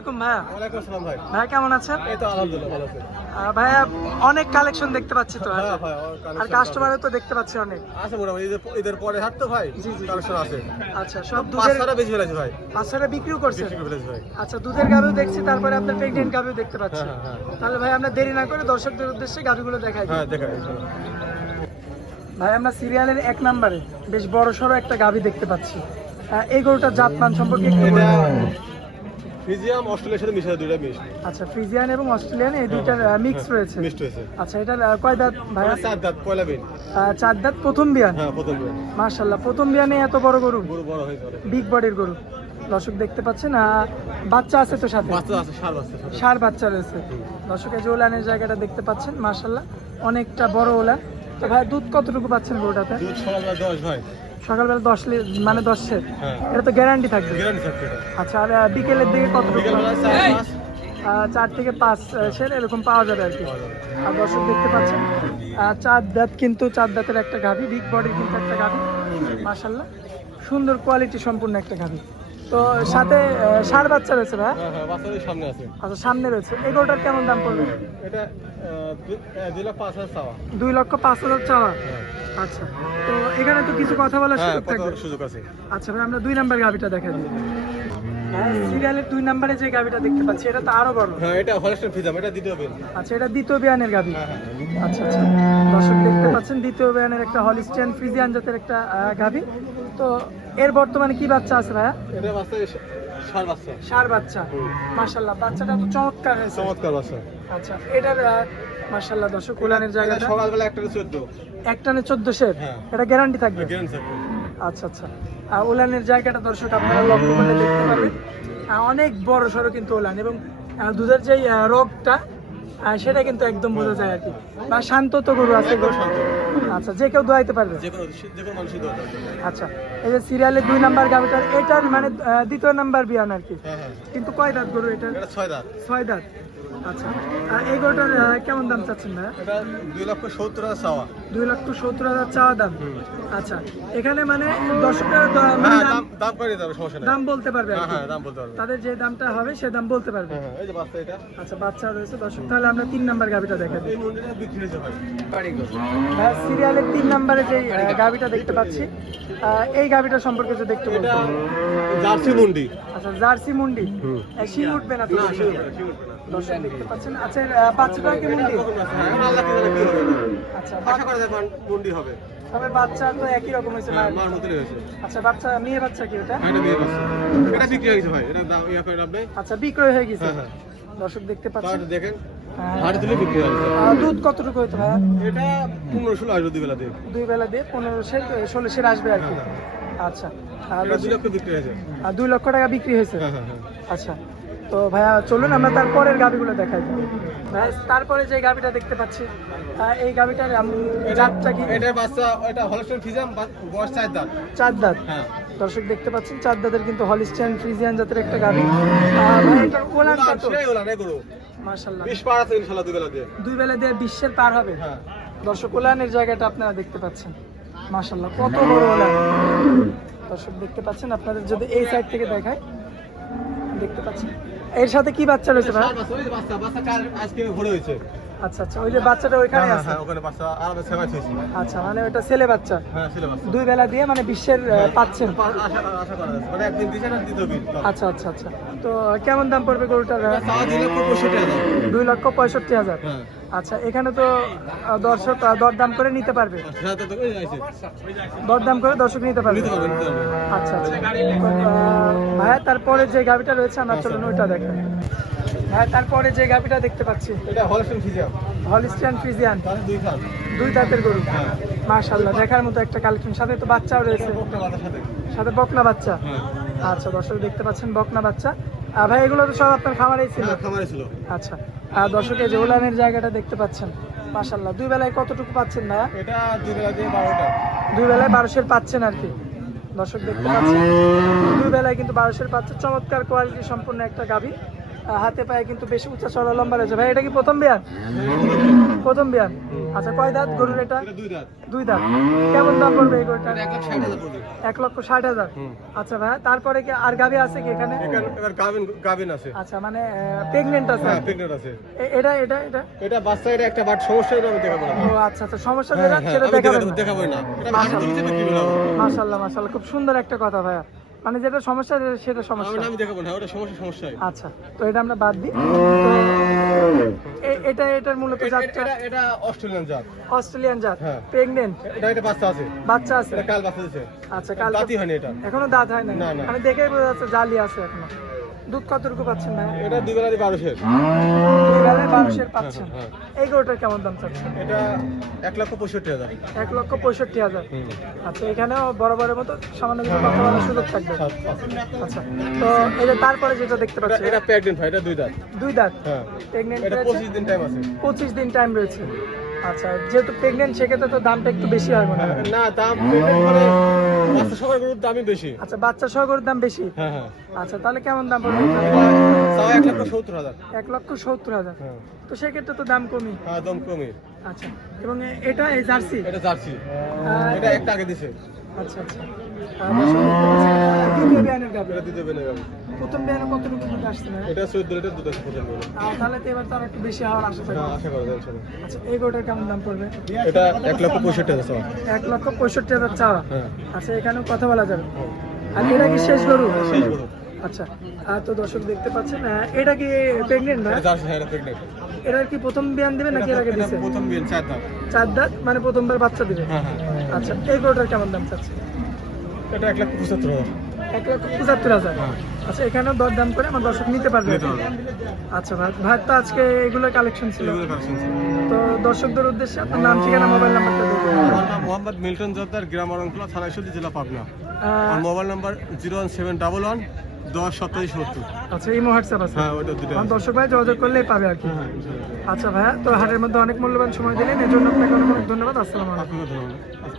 আলাইকুম ভাইয়া। ওয়ালাইকুম আসসালাম ভাই। ভাইয়া কেমন আছেন? এই তো আলহামদুলিল্লাহ ভালো আছি। ভাইয়া অনেক কালেকশন দেখতে পাচ্ছি তো, হ্যাঁ ভাই, আর কাস্টমারও তো দেখতে পাচ্ছি অনেক। আছে মোটামুটি ঈদের পরে হাট তো ভাই। জি জি, কালেকশন আছে। আচ্ছা, সব দুধের পাঁচশোটা বেশি ফেলেছি ভাই। পাঁচশোটা বিক্রিও করছেন? বিক্রি করে ফেলেছি ভাই। আচ্ছা, দুধের গাভিও দেখছি, তারপরে আপনার প্রেগনেন্ট গাভিও দেখতে পাচ্ছি। হ্যাঁ, হ্যাঁ, হ্যাঁ। তাহলে ভাই আমরা দেরি না করে দর্শকদের উদ্দেশ্যে গাভিগুলো দেখাই দিই। হ্যাঁ দেখাই ইনশাআল্লাহ। ভাই আমরা সিরিয়ালের 1 নম্বরে বেশ বড় সড়ো একটা গাভি দেখতে পাচ্ছি। এই গরুটার জাতমান সম্পর্কে একটু এটা বলবেন? ফিজিয়াম অস্ট্রেলিয়ার সাথে মিশায় দুইটা মিক্স। আচ্ছা, ফ্রিজিয়ান এবং অস্ট্রেলিয়ান এই দুইটার মিক্স রয়েছে। মিক্সড হয়েছে। আচ্ছা, এটার কয় দাঁত ভাইয়া? চার দাঁত পয়লা বিন। 4 দাঁত, প্রথম বিয়ান। হ্যাঁ প্রথম বিন। মাশাআল্লাহ, প্রথম বিয়ানে এত বড় গরু, গরু বড় হয়েছে অনেক। বিগ বডির গরু। দর্শক দেখতে পাচ্ছেন, বাচ্চা আছে তো সাথে, বাচ্চা আছে, ষাঁড় বাচ্চা সাথে। ষাঁড় বাচ্চা রয়েছে। দর্শক এই যে ওলানের জায়গাটা দেখতে পাচ্ছেন, মাশাআল্লাহ অনেকটা বড় ওলান। তো ভাই দুধ কতটুকু পাচ্ছেন গরুটাতে? দুধ সকালবেলা 10 ভাই। সকালবেলা 10 মানে 10 সের। হ্যাঁ। এটা তো গ্যারান্টি থাকবে। গ্যারান্টি থাকবে এটা। আচ্ছা, আর বিকেলের দিকে কতটুকু? বিকেলবেলা 4-5 4 থেকে 5 সের এরকম পাওয়া যাবে আর কি। পাওয়া যাবে। আর দর্শক দেখতে পাচ্ছেন 4 দাঁত, কিন্তু 4 দাঁতের একটা গাভী, বিগ বডির কিন্তু একটা গাভী। মাশাআল্লাহ সুন্দর কোয়ালিটি সম্পূর্ণ একটা গাভী। তো সাথে ষাঁড় বাচ্চা রয়েছে ভাই? হ্যাঁ হ্যাঁ, বাচ্চাদের সামনে আছে। আচ্ছা, সামনে রয়েছে। এই গরুটার কেমন দাম পড়বে? এটা 2,05,000 চাওয়া। 2,05,000 চাওয়া। হ্যাঁ। আচ্ছা, তো এখানে তো কিছু কথা বলার হ্যাঁ, সুযোগ কত থাকবে। সুযোগ আছে। আচ্ছা ভাই, আমরা 2 নাম্বার গাভিটা দেখা দিই। সিরিয়ালের 2 নাম্বারে যে গাভিটা দেখতে পাচ্ছি, এটা তো আরো বড়। হ্যাঁ, এটা হলস্টাইন ফ্রিজিয়াম, এটা দ্বিতীয় বিন। আচ্ছা, এটা দ্বিতীয় বিয়ানের গাভি। হ্যাঁ হ্যাঁ। আচ্ছা আচ্ছা, দর্শক দেখতে পাচ্ছেন দ্বিতীয় বিয়ানের একটা হলিস্টিয়ান ফ্রিজিয়ান জাতের একটা গাভি। তো এর বর্তমানে কি বাচ্চা আছে ভাইয়া? এটা বাচ্চা ষাঁড় বাচ্চা। ষাঁড় বাচ্চা। মাশাআল্লাহ, বাচ্চাটা তো চমৎকার হয়েছে। চমৎকার বাচ্চা। আচ্ছা, এটার মাশাআল্লাহ দর্শক কোলানের জায়গাটা সকালবেলা একটা 14। একটানে 14 সের। হ্যাঁ। এটা গ্যারান্টি থাকবে? গ্যারান্টি থাকবে। আচ্ছা আচ্ছা, ওলানের জায়গাটা দর্শক আপনারা লক্ষ্য করলে দেখতে পাবেন, অনেক বড় সড়ো কিন্তু ওলান, এবং দুধের যে রোগটা সেটা কিন্তু একদম বোঝা যায় আর কি। বা শান্ত তো গরু আছে। একদম শান্ত। আচ্ছা, যে কেউ দোয়াইতে পারবে? যে কোনো মানুষই দরকার। আচ্ছা, এই যে সিরিয়ালের 2 নাম্বার গাভিটার, এটার মানে দ্বিতীয় নাম্বার বিয়ান আর কি। হ্যাঁ হ্যাঁ। কিন্তু কয় দাঁত গরু এটার? এটা 6 দাঁত। 6 দাঁত। আচ্ছা, আর এই গরুটার কেমন দাম চাচ্ছেন ভাইয়া? এটা 2,70,000 চাওয়া। 2,70,000 চাওয়া দাম। আচ্ছা, এখানে মানে দর্শকরা হ্যাঁ, দাম করে দিতে হবে, সমস্যা নেই। দাম বলতে পারবে আর হ্যাঁ কি। হ্যাঁ, দাম বলতে পারবে। তাদের যে দামটা হবে সে দাম বলতে পারবে। হ্যাঁ হ্যাঁ, এই যে বাচ্চা এটা। আচ্ছা, বাচ্চা রয়েছে দর্শক। তাহলে আমরা 3 নাম্বার গাভিটা দেখা দিই। এই মন্দিরটা বিক্রি হয়েছে ভাই। সিরিয়ালের 3 নাম্বারে যে গাভিটা দেখতে পাচ্ছি, এই গাভিটা সম্পর্কে যদি একটু এটা বলতেন। জার্সি মুন্ডি। আচ্ছা, জার্সি মুন্ডি। শিং উঠবে না তো? না, শিওর না, শিওর না। দর্শক দেখতে পাচ্ছেন। আচ্ছা, বাচ্চাটা কি মুন্ডি? হ্যাঁ, এখন আল্লাহ কি জানে কি হবে না। আচ্ছা, আশা করা যায় মুন্ডি হবে। তবে বাচ্চা তো একই রকম হয়েছে হ্যাঁ, মায়ের। মার মতনই হয়েছে। আচ্ছা, বাচ্চা মেয়ে বাচ্চা কি ওটা? হ্যাঁ, এটা বিয়ে বাচ্চা। এটা বিক্রি হয়ে গেছে ভাই। এটা দাম ইয়া করে লাভ নেই। আচ্ছা, বিক্রয় হয়ে গেছে। হ্যাঁ হ্যাঁ। দর্শক দেখতে পাচ্ছেন। তাহলে দেখেন হ্যাঁ। হাড়ি তুলে বিক্রি হয়ে গেছে। দুধ কতটুকু হইতো ভাইয়া? এটা 15-16 আসবে 2 বেলা দিয়ে। 2 বেলা দিয়ে 15 সের 16 সের আসবে আর কি। আচ্ছা, এটা 2 লক্ষ বিক্রি হয়েছে। 2 লক্ষ টাকা বিক্রি হয়েছে। হ্যাঁ হ্যাঁ হ্যাঁ। আচ্ছা, তো ভাইয়া চলুন আমরা তারপরের গাভিগুলো দেখাই। ভাই তারপরে যে গাভিটা দেখতে পাচ্ছি, এই গাভিটার জাতটা কি? এটা বাচ্চা, এটা হলস্টাইন ফ্রিজিয়াম, বয়স 4 দাঁত। 4 দাঁত। হ্যাঁ। দর্শক দেখতে পাচ্ছেন 4 দাঁতের কিন্তু হলিস্টিয়ান ফ্রিজিয়ান জাতের একটা গাভি। ভাই এটার ওলানটা তো সেই ওলা রে গরু। মাশাআল্লাহ 20 পার আছে ইনশাআল্লাহ 2 বেলা দিয়ে। 2 বেলা দিয়ে 20 এর পার হবে। হ্যাঁ। দর্শক ওলানের জায়গাটা আপনারা দেখতে পাচ্ছেন, মাশাআল্লাহ কত বড় ওলান। দর্শক দেখতে পাচ্ছেন, আপনাদের যদি এই সাইড থেকে দেখায় দেখতে পাচ্ছেন। এর সাথে কি বাচ্চা রয়েছে ভাই? ওই যে বাচ্চা 4 আজকে ভরে হয়েছে। আচ্ছা আচ্ছা, ওই যে বাচ্চাটা ওইখানে হ্যাঁ আছে। হ্যাঁ, ওখানে বাচ্চা আরামে সেবা হয়েছে। আচ্ছা, মানে ওটা ছেলে বাচ্চা। হ্যাঁ, ছিল বাচ্চা। 2 বেলা দিয়ে মানে 20 এর পাচ্ছেন। আশা করা যাচ্ছে। মানে একদিন দিছে না দ্বিতীয় দিন। আচ্ছা আচ্ছা আচ্ছা, তো কেমন দাম পড়বে গরুটার? চাওয়া 2,65,000। 2,65,000। হ্যাঁ। আচ্ছা, এখানে তো দর্শক দরদাম করে নিতে পারবে। সাথে তো এই আইছে। দরদাম করে দর্শক নিতে পারবে। নিতে পারবে। আচ্ছা আচ্ছা, তো, ভাইয়া তারপরে যে গাভিটা রয়েছে আমরা চলুন ওইটা দেখেন। ভাইয়া তারপরে যে গাভিটা দেখতে পাচ্ছি, এটা হলস্টাইন ফ্রিজিয়াম। হলিস্টিয়ান ফ্রিজিয়ান, তাহলে 2 খান। 2 দাঁতের গরু। হ্যাঁ। মাশাআল্লাহ, দেখার মতো একটা কালেকশন। সাথে তো বাচ্চাও রয়েছে, বকনা বাচ্চার সাথে। সাথে বকনা বাচ্চা। হ্যাঁ। আচ্ছা, দর্শক দেখতে পাচ্ছেন বকনা বাচ্চা। ভাই এগুলো তো সব আপনার খামারেই ছিল? হ্যাঁ, খামারে ছিল। আচ্ছা, দর্শকের যে ওলানের জায়গাটা দেখতে পাচ্ছেন, মাশাআল্লাহ 2 বেলায় কতটুকু পাচ্ছেন ভাইয়া? এটা 2 বেলা দিয়ে 12টা। 2 বেলায় 1200 পাচ্ছেন আর কি। দর্শক দেখতে পাচ্ছেন 2 বেলায় কিন্তু 1200 পাচ্ছে। চমৎকার কোয়ালিটি সম্পূর্ণ একটা গাভী। হাতে পায়ে কিন্তু বেশ উঁচা চড়া লম্বা রয়েছে। ভাই এটা কি প্রথম বিয়ান? প্রথম বিয়ান। আচ্ছা কয় দাঁত গরুর এটা? এটা দুই দাঁত। দুই দাঁত। কেমন দাম পড়বে এই গরুটা? এটা 1,60,000 পড়বে। 1,60,000। আচ্ছা ভাইয়া, তারপরে কি আর গাভী আছে কি এখানে? এবার গাবিন আছে। আচ্ছা মানে প্রেগনেন্ট আছে? হ্যাঁ, প্রেগন্যান্ট আছে। এটা এটা এটা এটা বাচ্চা, এটা একটা বাট সমস্যা, এটা আমি দেখাবো না। ও আচ্ছা আচ্ছা, সমস্যা হ্যাঁ, যেটা হ্যাঁ, সেটা আমি দেখাবেন না? দেখাবো না। এটা হাতে তুলছে বিক্রি করে দেবো। মাশাআল্লাহ মাশাআল্লাহ, খুব সুন্দর একটা কথা ভাইয়া, মানে যেটা সমস্যা সেটা সমস্যা। আমি দেখাবো না, ওটা সমস্যাই। আচ্ছা, তো এটা আমরা বাদ দিই। তো এটার মূলত জাতটা এটা অস্ট্রেলিয়ান জাত। অস্ট্রেলিয়ান জাত, হ্যাঁ। প্রেগনেন্ট, এটা বাচ্চা আছে। বাচ্চা আছে? এটা কাল বাচ্চা দিছে। আচ্ছা, কাল দাঁতই হয়নি এটা। এখনো দাঁত হয় না? না, না। মানে দেখেই বোঝা যাচ্ছে জালি আছে এখনো। দুধ কতটুকু পাচ্ছেন ভাই? এটা দুই বেলা 1200। দুই বেলায় 1200 পাচ্ছেন। হ্যাঁ, এই গরুটার কেমন দাম চাচ্ছেন? এটা 1,65,000। 1,65,000। আচ্ছা, এখানেও বরাবরের মতো সামান্য কিছু কথা বলার সুযোগ থাকবে। আচ্ছা, তো এই যে তারপরে যেটা দেখতে পাচ্ছি, এটা প্রেগন্যান্ট ভাই, এটা দুই দাঁত। দুই দাঁত হ্যাঁ, প্রেগনেন্ট এটা 25 দিন টাইম আছে। 25 দিন টাইম রয়েছে। আচ্ছা, যেহেতু প্রেগনেন্ট সেক্ষেত্রে তো দামটা একটু বেশি হয় মনে হয়। না, দাম প্রেগন্যান্ট মানে বাচ্চা সবার গরুর দামই বেশি। আচ্ছা, বাচ্চা সহ গরুর দাম বেশি। হ্যাঁ, হ্যাঁ। আচ্ছা, তাহলে কেমন দাম পড়বে? তাও 1,70,000। 1,70,000। হ্যাঁ, তো সেক্ষেত্রে তো দাম কমই। হ্যাঁ, দাম কমই। আচ্ছা, এবং এটা এই জার্সি? এটা জার্সি। এটা একটা আগে দিছে। আচ্ছা আচ্ছা, দর্শক দেখতে পাচ্ছেন, দ্বিতীয় বিয়ানের গাভী। এটা দিতে বেনে যাবে। প্রথম বিয়ানে কতটুকু দুধ আসছে না? এটা 14 লিটার দুধ আছে প্রথম বেনে। তাহলে তো এবার তার একটু বেশি হওয়ার আশা থাকে। হ্যাঁ, আশা করা যায় ইনশাআল্লাহ। আচ্ছা, এই গরুটার কেমন দাম পড়বে? এটা 1,65,000 চাওয়া। 1,65,000 চাওয়া। হ্যাঁ। আচ্ছা, এখানেও কথা বলা যাবে। আর এটা কি শেষ গরু? শেষ গরু। আচ্ছা, তো দর্শক দেখতে পাচ্ছেন, এটা কি প্রেগনেন্ট না? এটা জার্সি, হ্যাঁ, এটা প্রেগন্যান্ট। এটার কি প্রথম বিয়ান দিবে নাকি এর আগে দিছে? প্রথম বিয়ান 4 দাঁত। 4 দাঁত, মানে প্রথমবার বাচ্চা দিবে। হ্যাঁ, হ্যাঁ। আচ্ছা, এই গরুটার কেমন দাম চাচ্ছে? এটা 1,75,000। 1,75,000। হ্যাঁ। আচ্ছা, এখানেও দরদাম করে আমার দর্শক নিতে পারবে। নিতে পারবে। আচ্ছা ভাই, ভাই তো আজকে এগুলো কালেকশন ছিল, এগুলো কালেকশন ছিল। তো দর্শকদের উদ্দেশ্যে আপনার নাম, ঠিকানা, মোবাইল নাম্বারটা দিন। আমার নাম মোহাম্মদ মিল্টন জর্দার, গ্রাম অরণখোলা, থানা ঈশ্বরদী, জেলা পাবনা। আর মোবাইল নাম্বার 01711 10 27 70। আচ্ছা, এই হোয়াটসঅ্যাপ আছে? হ্যাঁ, ওটা দুটো। আমার দর্শক ভাই যোগাযোগ করলেই পাবে আর কি। আচ্ছা ভাইয়া, তো হাটের মধ্যে অনেক মূল্যবান সময় দিলেন, এর জন্য আপনাকে অনেক অনেক ধন্যবাদ। আসসালামু আলাইকুম। আপনাকে ধন্যবাদ।